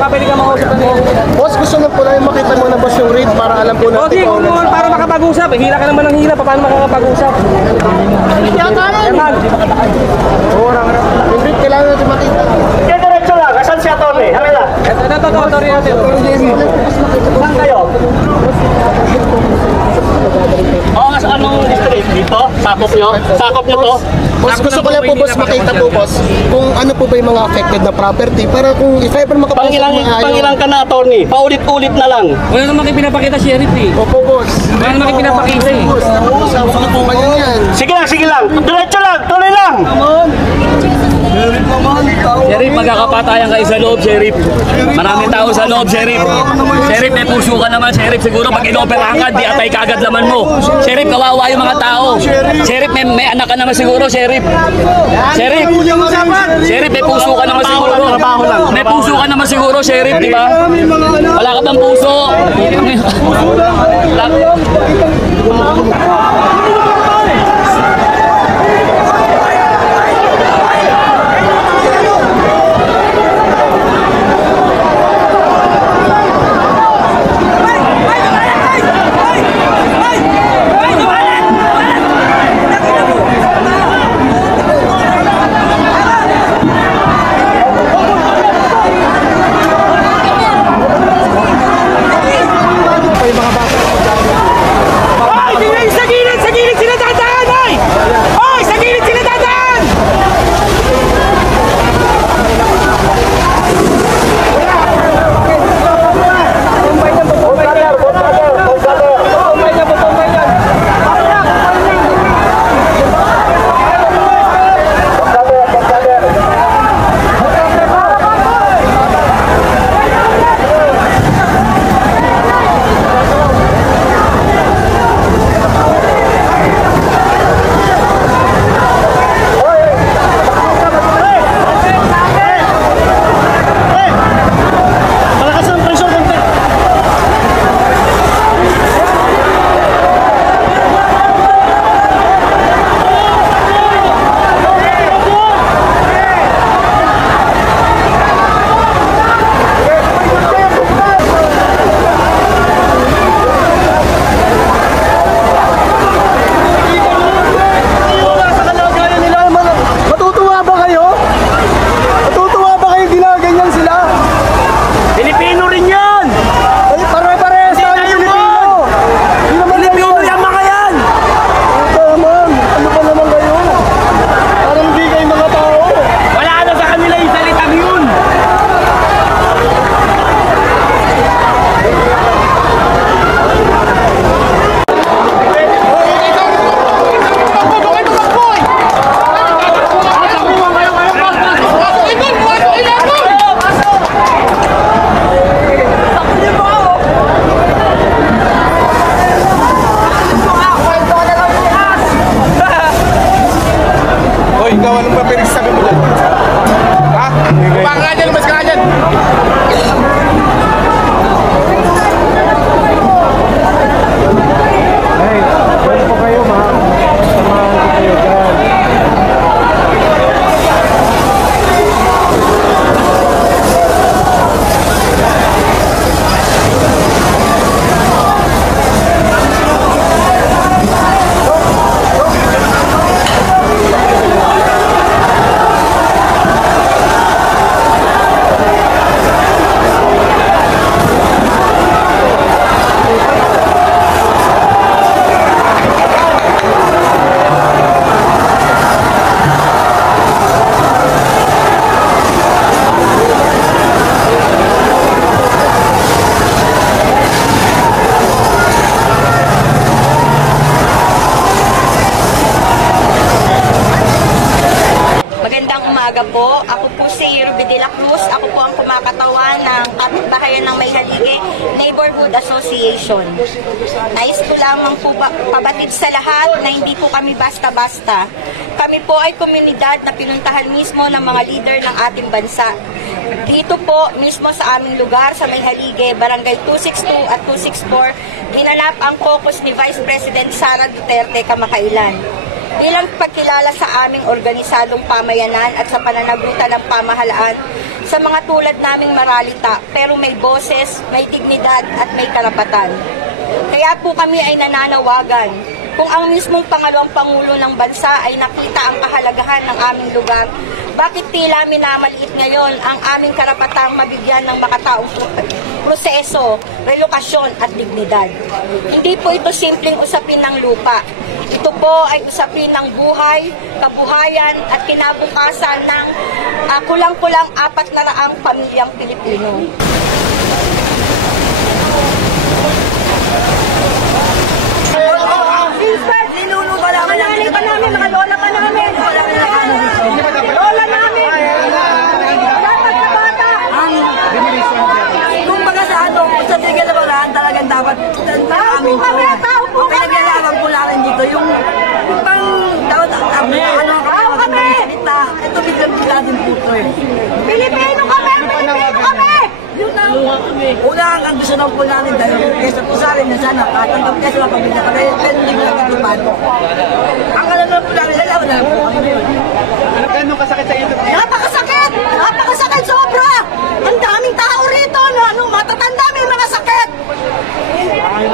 baka pwede ka makausap na nila. Boss, gusto na po namin makita mo na boss yung rate para alam po natin. Okay, para makapag-usap. Hila ka naman ng hila. Paano makakapag-usap? Yung rate kailangan natin makita. Kaya diretso lang. Asan si Atty? Hamila? Ito, Atty. natin. Saan kayo? Anong district? Dito? Sakop nyo? Sakop nyo to? Boss, gusto ko lang po boss makita po boss kung ano po ba yung mga affected na property para kung if ever makapasok Pangilang ka na, attorney. Paulit-ulit na lang. Wala naman kayo pinapakita, Sheriff eh. Opo boss. Wala naman kayo pinapakita eh. Boss, napusawa ko po ngayon yan. Sige lang. Diretso lang. Tuloy lang. Sheriff, magkakapatayan kayo sa loob, Sheriff. Maraming tao sa loob, Sheriff. Sheriff, may puso ka naman, Sheriff. Siguro pag inoperahan ka, di atay ka agad laman mo. Sheriff, kawawa yung mga tao. Sheriff, may anak ka naman siguro, Sheriff. Sheriff, may puso ka naman siguro. May puso ka naman siguro, Sheriff, di ba? Wala ka bang puso? umaga po. Ako po si Ruby de la Cruz. Ako po ang kumakatawan ng Kapitbahayan ng Mayhalige Neighborhood Association. Nais ko lamang po pabatid sa lahat na hindi po kami basta-basta. Kami po ay komunidad na pinuntahan mismo ng mga leader ng ating bansa. Dito po, mismo sa aming lugar, sa Mayhalige, Barangay 262 at 264, ginanap ang caucus ni Vice President Sara Duterte kamakailan. Bilang pagkilala sa aming organisadong pamayanan at sa pananagutan ng pamahalaan sa mga tulad naming maralita, pero may boses, may dignidad at may karapatan. Kaya po kami ay nananawagan, kung ang mismong pangalawang Pangulo ng bansa ay nakita ang kahalagahan ng aming lugar, bakit tila minamaliit ngayon ang aming karapatang mabigyan ng makataong proseso, relokasyon at dignidad? Hindi po ito simpleng usapin ng lupa. Ito po ay usapin ng buhay, kabuhayan at kinabukasan ng kulang-kulang 400 pamilyang Pilipino. Ninuno pa namin, mga lola pa namin, lola namin, dapat sa bata. Kung baga sa ano, sa tigil na bagahan talagang dapat namin ito. Pinaglalaban po namin dito, yung pang daw, ano kami, ito biglang sila din po ito eh. Pilipino kami! Pilipino kami! Yun ang ulang ang gusto ng po namin dahil kesa po sa akin na sana katanggap niya sila pamilya kami pero hindi ko lang matupad. Ang alam na po namin, alam na po kami yun. Gano'ng kasakit sa iyo? Napakasakit! Napakasakit sobra! Ang daming tao rito na matatanda may mga sakit!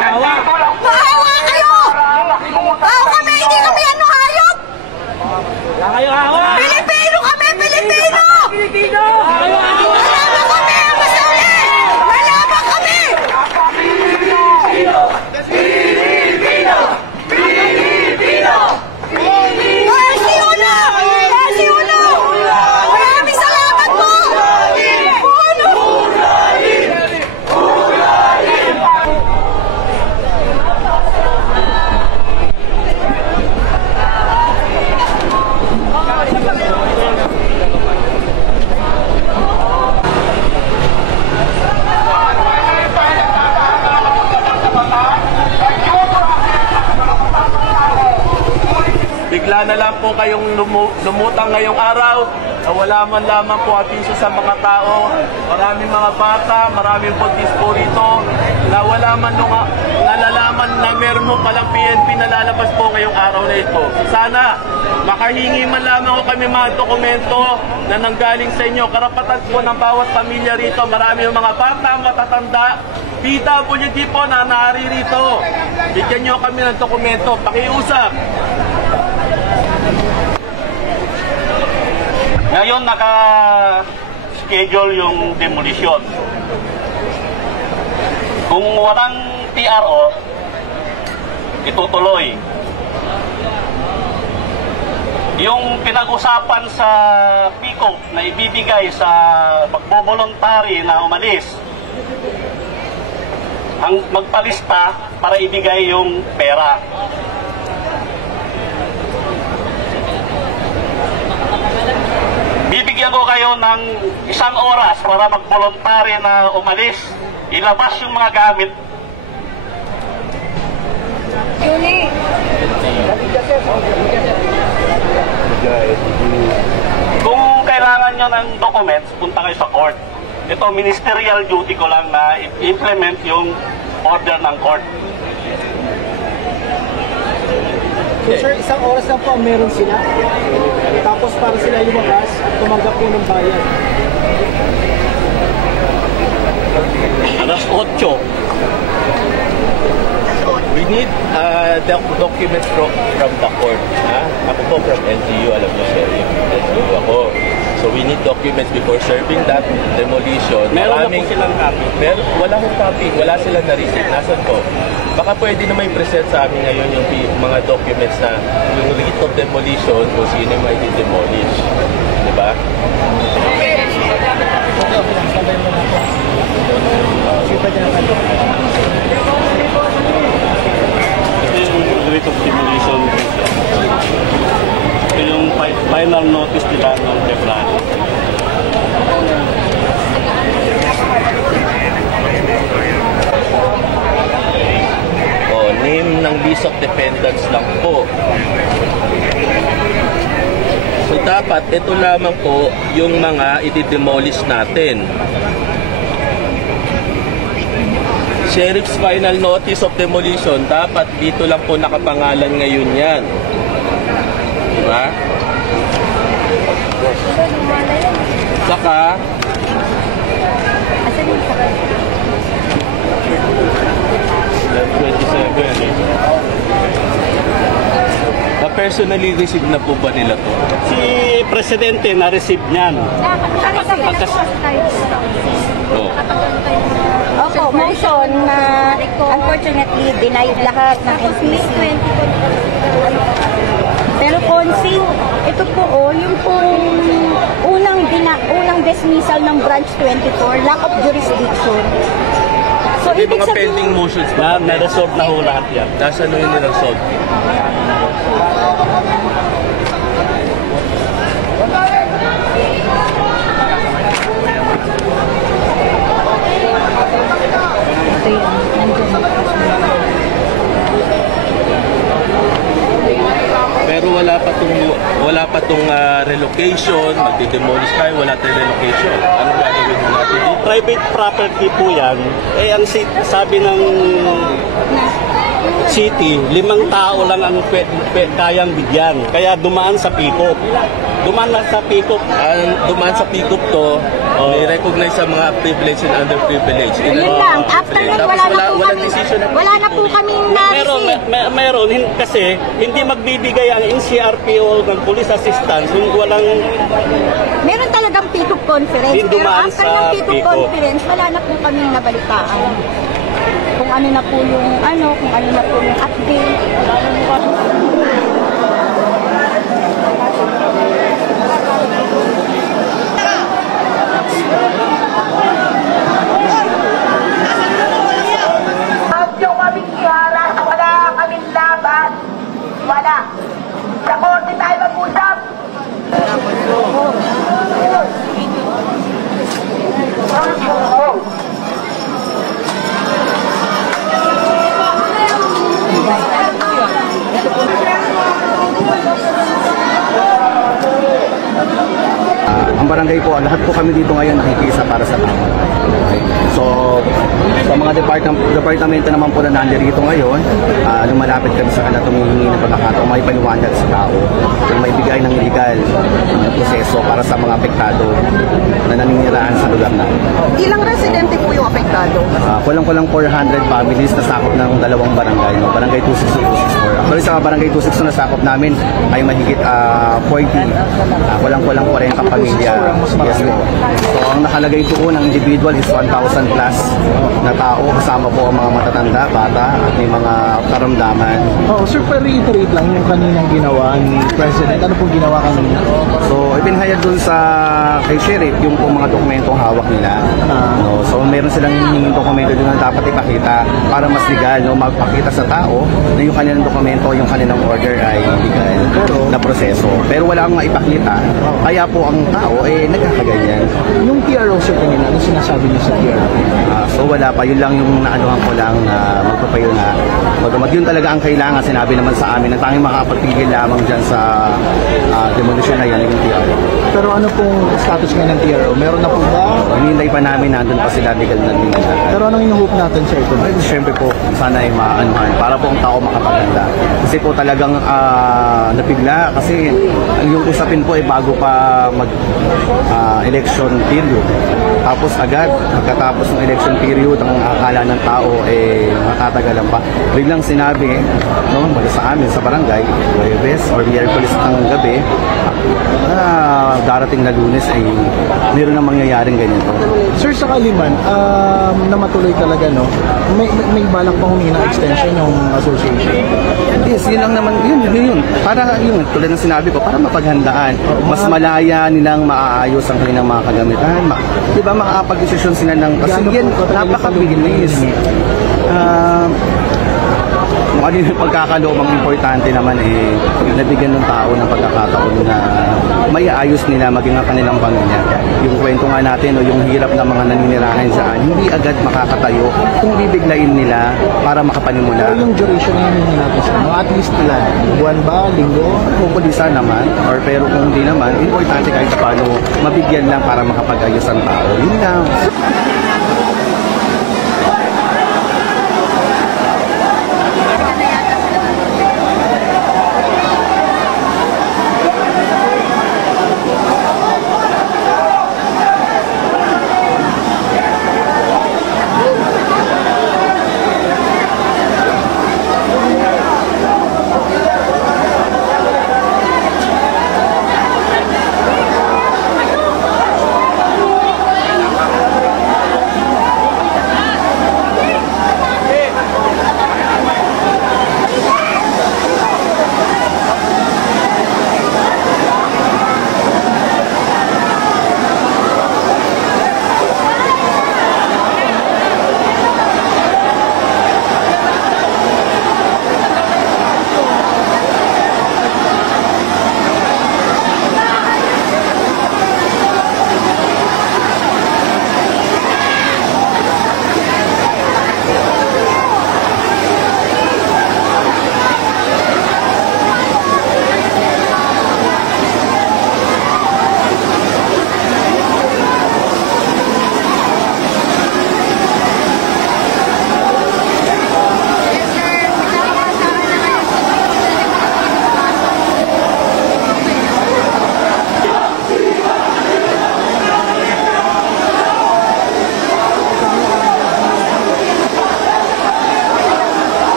Maawa kayo! Tao kami, hindi kami ano hayop! Pilipino kami! Pilipino! Pilipino! Malaman kami! Masali! Malaman kami! Pilipino! Pilipino! Pilipino! Uno! Uno! Maraming salamat po! Uno! Bigla na lang po kayong lumutang ngayong araw na wala man lamang po abiso sa mga tao. Maraming mga bata, maraming buntis po rito na wala man nalalaman na meron mo palang PNP na lalabas po ngayong araw na ito. Sana makahingi man lamang ko kami mga dokumento na nanggaling sa inyo. Karapatan po ng bawat pamilya rito. Maraming mga bata, matatanda, PWD po na naririto. Bigyan nyo kami ng dokumento. Pakiusap. Ngayon naka-schedule yung demolition. Kung walang TRO, itutuloy. Yung pinag-usapan sa PICO na ibibigay sa magboboluntary na umalis, ang magpalista para ibigay yung pera. Bibigyan ko kayo ng 1 oras para mag-voluntary na umalis. Ilabas yung mga gamit. Kung kailangan nyo ng documents, punta kayo sa court. Ito, ministerial duty ko lang na implement yung order ng court. So sir, 1 oras lang po ang meron sila. Tapos para sila lumabas at tumanggap po ng bayad. Alas 8. We need the documents from the court. Ako po from LGU, alam mo sir, LGU ako. So we need documents before serving that demolition. Meron na po silang copy? Wala akong copy, wala silang na-receive. Nasaan po? Baka pwede na may present sa amin ngayon yung mga documents na yung rate of demolition kung sino yung may demolish. Diba? Ito yung rate of demolition. Ito yung final notice nila ng February. Name ng list of dependents lang po. So dapat ito lamang po yung mga i-demolish natin. Sheriff's final notice of demolition, dapat dito lang po nakapangalan ngayon yan. Diba? Saka Personally receive na po ba nila to? Si Presidente na-receive niyan. Oh. Opo, motion na unfortunately denied lahat ng NPC. Pero Consi, ito po yung unang dismissal ng Branch 24, lack of jurisdiction. So, May ibig mga sabihin, pending motions ba? Na-resolve na ho lahat yan. Nasa ano yung niresolve? Pero wala pa tong relocation, magde-demolish tayo, wala tayong relocation. Anong gagawin mo natin? Private property po yan. Ang sabi ng city, 5 tao lang ang kayang bigyan. Kaya dumaan sa PICOP. Dumaan sa PICOP to, i-recognize sa mga privileged and underprivileged. yun lang. After yun, wala na po kaming na-receive. Meron kasi hindi magbibigay ang NCRPO ng police assistance kung walang Meron talagang PICOP conference. Hindi Pero dumaan after sa ng PICOP PICOP. conference, wala na po kaming nabalitaan. Kung ano na po yung update. Yung kaming iharap, wala kaming laban. Wala. Sa korte tayo mag-usap. Ang barangay po, lahat po kami dito ngayon nakikisa para sa tao. Okay. So, sa mga departamento naman po na nandirito ngayon, lumalapit kami sa kanila tumihingi ng pagkakataon, may paliwanag sa tao, kung may bigay ng legal proseso para sa mga apektado na naninirahan sa lugar namin. Ilang residente po yung apektado? Kulang-kulang 400 families na sakop ng dalawang barangay, no? Barangay 262, 264. Actually sa barangay 262 na sakop namin ay mahigit 40. Kulang-kulang 40 pamilya. Yes po. So ang nakalagay doon ng individual is 1,000 plus na tao, kasama po ang mga matatanda, bata at may mga karamdaman. Sir, reiterate lang yung kaninang ginawa ni President. Ano pong ginawa kanina? So, ibinahayag dun sa kay Sheriff yung po mga dokumentong hawak nila. No? So, meron silang hinihinging dokumento dun na dapat ipakita para mas legal, no? Magpakita sa tao na yung kanilang dokumento, yung kanilang order ay legal na proseso. Pero wala akong maipakita. Kaya po ang tao nagkakaganyan. Yung TRO, sir, kanina, ano sinasabi niyo sa TRO? So, wala pa. Yun lang yung naanuhan ko lang na magpapayo na yun talaga ang kailangan. Sinabi naman sa amin na tanging makakapagpigil lamang dyan sa demolition na yan yung TRO. Pero ano pong status ngayon ng TRO? Meron na po ba? Hinihintay pa namin, nandun pa sila legal na legal. Pero anong inuhope natin sa ito? Ay, siyempre po, sana ay maanuhan para po ang tao makapaganda. Kasi po talagang napigla kasi yung usapin po ay bago pa mag-election period. Tapos agad, pagkatapos ng election period, ang akala ng tao matatagalan pa. Biglang sinabi, no, mula sa amin sa barangay, Huwebes or Miyerkules ng gabi, darating na Lunes ay meron na mangyayaring ganito. Sir, sa Kaliman, na matuloy talaga, no? May balak pang humingi ng extension yung association? Yes, yun lang naman, yun. Para yun, tulad ng sinabi ko, para mapaghandaan. Mas malaya nilang maaayos ang kanilang mga kagamitan. Diba, makakapag-desisyon sila ng, kasi yan, napakabilis. Kung ano yung pagkakaloob, ang importante naman nabigyan ng tao ng pagkakataon na may ayos nila maging ang kanilang pamilya. Yung kwento nga natin o yung hirap ng mga naninirahan dyan, hindi agad makakatayo kung bibiglayin nila para makapanimula. Pero yung duration na yun natin sa mga at least ilan? Buwan ba? Linggo? Pupulisa naman, pero kung hindi naman, importante kahit paano mabigyan lang para makapag-ayos ang tao. Yun lang.